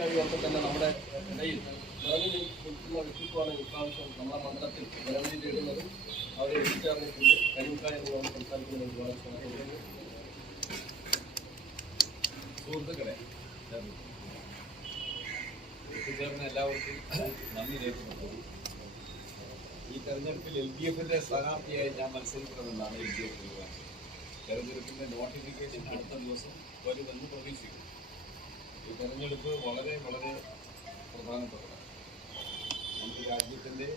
തന്നെ നമ്മുടെ ഇടയിൽ നിറഞ്ഞു നിൽക്കുന്ന വ്യക്തിത്വമാണ് ഇപ്രാവശ്യം നമ്മുടെ മണ്ഡലത്തിൽ നിലവിൽ നേടുന്നത്. അവരെ എത്തിച്ചേർന്നിട്ടുണ്ട്. കരിമുക്കായ എന്ന് സംസാരിക്കുന്നതിന് വളരെ സുഹൃത്തുക്കളെ, എത്തിച്ചേർന്ന എല്ലാവർക്കും നന്ദി രേഖപ്പെടുത്തുന്നു. ഈ തെരഞ്ഞെടുപ്പിൽ LDF-ന്റെ സ്ഥാനാർത്ഥിയായി ഞാൻ മത്സരിക്കണമെന്നാണ് LDF തീരുമാനം. തെരഞ്ഞെടുപ്പിന്റെ നോട്ടിഫിക്കേഷൻ അടുത്ത ദിവസം വരുമെന്ന് പ്രതീക്ഷിക്കുന്നു. ഈ തെരഞ്ഞെടുപ്പ് വളരെ വളരെ പ്രധാനപ്പെട്ടതാണ്. നമുക്ക് രാജ്യത്തിൻ്റെ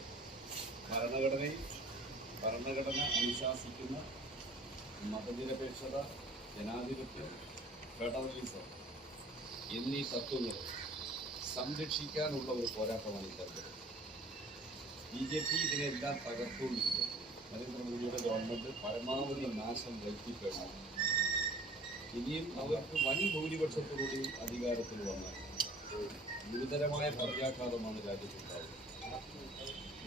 ഭരണഘടന അനുശാസിക്കുന്ന മതനിരപേക്ഷത, ജനാധിപത്യം, ഫെഡറലിസം എന്നീ തത്വങ്ങൾ സംരക്ഷിക്കാനുള്ള ഒരു പോരാട്ടമാണ് ഈ തെരഞ്ഞെടുപ്പ്. BJP ഇതിനെല്ലാം തകർത്തുകൊണ്ടിരിക്കുന്നു. നരേന്ദ്രമോദിയുടെ ഗവൺമെൻറ് പരമാവധി നാശം വരുത്തിക്കഴിഞ്ഞു. ഇനിയും അവർക്ക് വൻ ഭൂരിപക്ഷത്തോടുകൂടി അധികാരത്തിൽ വന്നാൽ ഗുരുതരമായ പര്യാഘാതമാണ് രാജ്യത്തുണ്ടാവുക.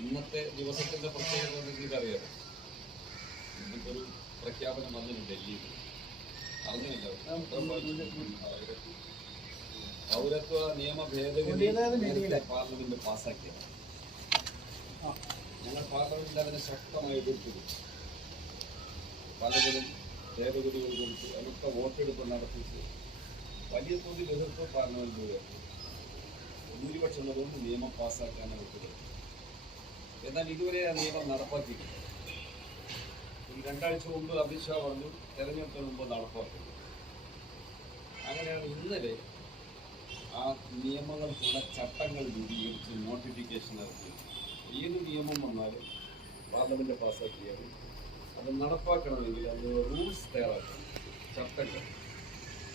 ഇന്നത്തെ ദിവസത്തിൻ്റെ പ്രത്യേകത നിങ്ങൾക്കറിയാം. ഇന്നിപ്പോൾ ഒരു പ്രഖ്യാപനം വന്നിട്ടുണ്ട് ഡൽഹിയിൽ. അറിഞ്ഞില്ല, പൗരത്വ നിയമ ഭേദഗതി പാർലമെന്റ് പാസ്സാക്കിയത്. ഞങ്ങൾ പാർലമെന്റിൽ അതിനെ ശക്തമായി എതിർത്തിരുന്നു. പലതിലും ഭേദഗതികൾ കൊടുത്ത് അടുത്ത വോട്ടെടുപ്പ് നടത്തിച്ച് വലിയ തോതിൽ എതിർപ്പ് പാർലമെന്റിൽ ഉയർത്തി. ഭൂരിപക്ഷമുള്ളതുകൊണ്ട് നിയമം പാസ്സാക്കാൻ അവർക്ക്. എന്നാൽ ഇതുവരെ ആ നിയമം നടപ്പാക്കിയിട്ടില്ല. ഒരു 2 ആഴ്ച മുമ്പ് അമിത്ഷാ പറഞ്ഞു തെരഞ്ഞെടുപ്പിന് മുമ്പ് നടപ്പാക്കും. അങ്ങനെയാണ് ഇന്നലെ ആ നിയമങ്ങൾക്കുള്ള ചട്ടങ്ങൾ രൂപീകരിച്ച് നോട്ടിഫിക്കേഷൻ ഇറക്കി. ഏത് നിയമം വന്നാലും പാർലമെന്റ് പാസ്സാക്കിയാലും അത് നടപ്പാക്കണമെങ്കിൽ അത് റൂൾസ് തയ്യാറാക്കണം, ചട്ടങ്ങൾ.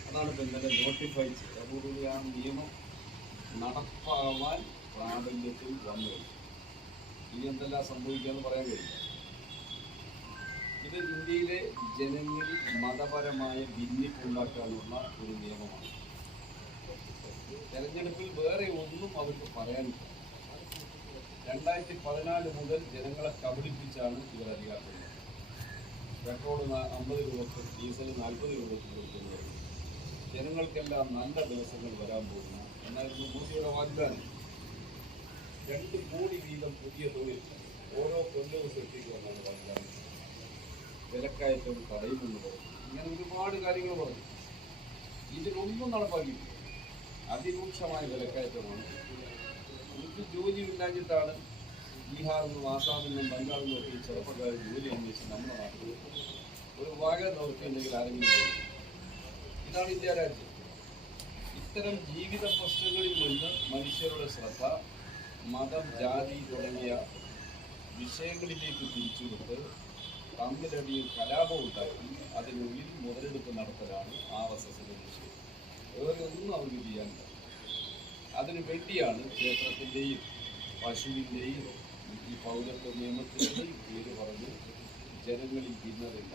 അതാണ് ഇപ്പം ഇന്നലെ നോട്ടിഫൈ ചെയ്തത്. അതുകൊണ്ട് ആ നിയമം നടപ്പാവാൻ പ്രാബല്യത്തിൽ വന്നു. ഇനി എന്തെല്ലാം സംഭവിക്കാമെന്ന് പറയാൻ കഴിയില്ല. ഇത് ഇന്ത്യയിലെ ജനങ്ങളിൽ മതപരമായ ഭിന്നിപ്പുണ്ടാക്കാനുള്ള ഒരു നിയമമാണ്. തെരഞ്ഞെടുപ്പിൽ വേറെ ഒന്നും അവർക്ക് പറയാനില്ല. 2014 മുതൽ ജനങ്ങളെ കബളിപ്പിച്ചാണ് ഇവർ അധികാരത്തിൽ. പെട്രോൾ 50 രൂപക്ക്, ഡീസൽ 40 രൂപക്ക് കൊടുക്കുന്നത്. ജനങ്ങൾക്കെല്ലാം നല്ല ദിവസങ്ങൾ വരാൻ പോകുന്നു എന്നായിരുന്നു മോദിയുടെ വാഗ്ദാനം. 2 കോടി വീതം പുതിയ തൊഴിൽ ഓരോ കൊല്ലവും സൃഷ്ടിക്കുമെന്നാണ് വാഗ്ദാനം. വിലക്കയറ്റം തടയുമെന്ന് പറഞ്ഞു. ഇങ്ങനെ ഒരുപാട് കാര്യങ്ങൾ പറഞ്ഞു. ഇതിലൊന്നും നടപ്പാക്കിയില്ല. അതിരൂക്ഷമായ വിലക്കയറ്റമാണ്. എനിക്ക് ജോലിയില്ലാഞ്ഞിട്ടാണ് ബീഹാറിൽ നിന്നും ആസാമിൽ നിന്നും ബംഗാളിൽ നിന്നും ഒക്കെ ഈ ചെറുപ്പക്കാർ ജോലി അന്വേഷിച്ച് നമ്മുടെ നാട്ടിൽ ഒരു വാഗ ദൗത്യമുണ്ടെങ്കിൽ ആരെങ്കിലും പോകും. ഇതാണ് ഇന്ത്യ രാജ്യം. ഇത്തരം ജീവിത പ്രശ്നങ്ങളിൽ നിന്ന് മനുഷ്യരുടെ ശ്രദ്ധ മതം, ജാതി തുടങ്ങിയ വിഷയങ്ങളിലേക്ക് തിരിച്ചുവിട്ട് തമ്മിലടിയും കലാപവും ഉണ്ടാക്കി അതിനുള്ളിൽ മുതലെടുപ്പ് നടത്തലാണ് RSSന്റെ വിഷയം. വേറെ ഒന്നും അവർക്ക് ചെയ്യാനില്ല. അതിനു വേണ്ടിയാണ് ക്ഷേത്രത്തിൻ്റെയും പശുവിൻ്റെയും ഈ പൗരത്വ നിയമത്തിൻ്റെയും പേര് പറഞ്ഞ് ജനങ്ങളിൽ ഭിന്നതയില്ല.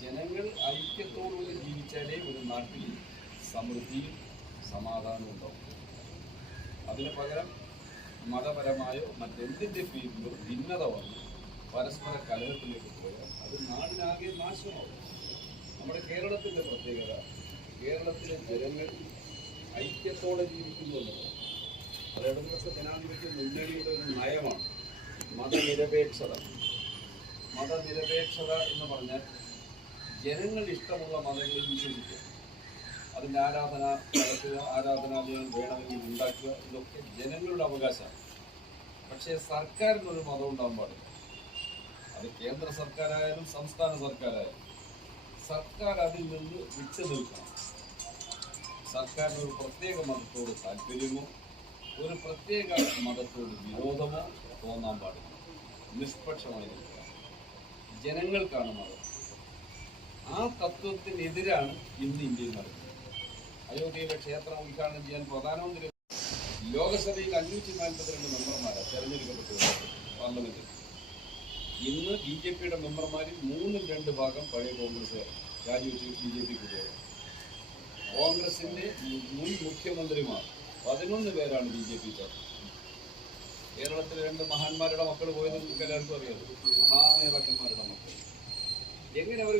ജനങ്ങൾ ഐക്യത്തോടുകൂടി ജീവിച്ചാലേ ഒരു നാട്ടിൽ സമൃദ്ധിയും സമാധാനവും ഉണ്ടാവും. അതിന് പകരം മതപരമായോ മറ്റെന്തിൻ്റെ പേരിലോ ഭിന്നത വന്ന് പരസ്പര കലഹത്തിലേക്ക് പോയാൽ അത് നാടിനാകെ നാശമാവും. നമ്മുടെ കേരളത്തിൻ്റെ പ്രത്യേകത, കേരളത്തിലെ ജനങ്ങൾ ഐക്യത്തോടെ ജീവിക്കുന്നു എന്നുള്ളത്. അത് ഇടതുപക്ഷ ജനാധിപത്യ മുന്നണിയുടെ ഒരു നയമാണ്. മതനിരപേക്ഷത എന്ന് പറഞ്ഞാൽ ജനങ്ങൾ ഇഷ്ടമുള്ള മതങ്ങളിൽ വിശ്വസിക്കുക, അതിൻ്റെ ആരാധന നടത്തുക, ആരാധനാലയം വേണമെങ്കിൽ ഉണ്ടാക്കുക, ഇതൊക്കെ ജനങ്ങളുടെ അവകാശമാണ്. പക്ഷേ സർക്കാരിനൊരു മതം ഉണ്ടാകാൻ പാടില്ല. അത് കേന്ദ്ര സർക്കാരായാലും സംസ്ഥാന സർക്കാരായാലും സർക്കാർ അതിൽ നിന്ന് വിട്ടു നിൽക്കണം. സർക്കാരിന് ഒരു പ്രത്യേക മതത്തോട് താല്പര്യമോ ഒരു പ്രത്യേക മതത്തോട് വിരോധമോ തോന്നാൻ പാടില്ല. നിഷ്പക്ഷമായി നിൽക്കുക. ജനങ്ങൾക്കാണ് മതം. ആ തത്വത്തിനെതിരാണ് ഇന്ന് ഇന്ത്യയിൽ നടക്കുന്നത്. അയോധ്യയിലെ ക്ഷേത്രം ഉദ്ഘാടനം ചെയ്യാൻ പ്രധാനമന്ത്രി ലോകസഭയിൽ 542 മെമ്പർമാരാണ് തെരഞ്ഞെടുക്കപ്പെട്ടത് പാർലമെന്റിൽ. ഇന്ന് BJPയുടെ മെമ്പർമാരിൽ 3/2 ഭാഗം പഴയ കോൺഗ്രസ് രാജിവെച്ച് BJPക്ക് പോയത്. കോൺഗ്രസിന്റെ മുൻ മുഖ്യമന്ത്രിമാർ 11 പേരാണ് BJP ചേർന്നത്. കേരളത്തിലെ 2 മഹാന്മാരുടെ മക്കൾ പോയത് എല്ലാവർക്കും അറിയാം. മഹാനേതാക്കന്മാരുടെ മക്കൾ. എങ്ങനെ അവർ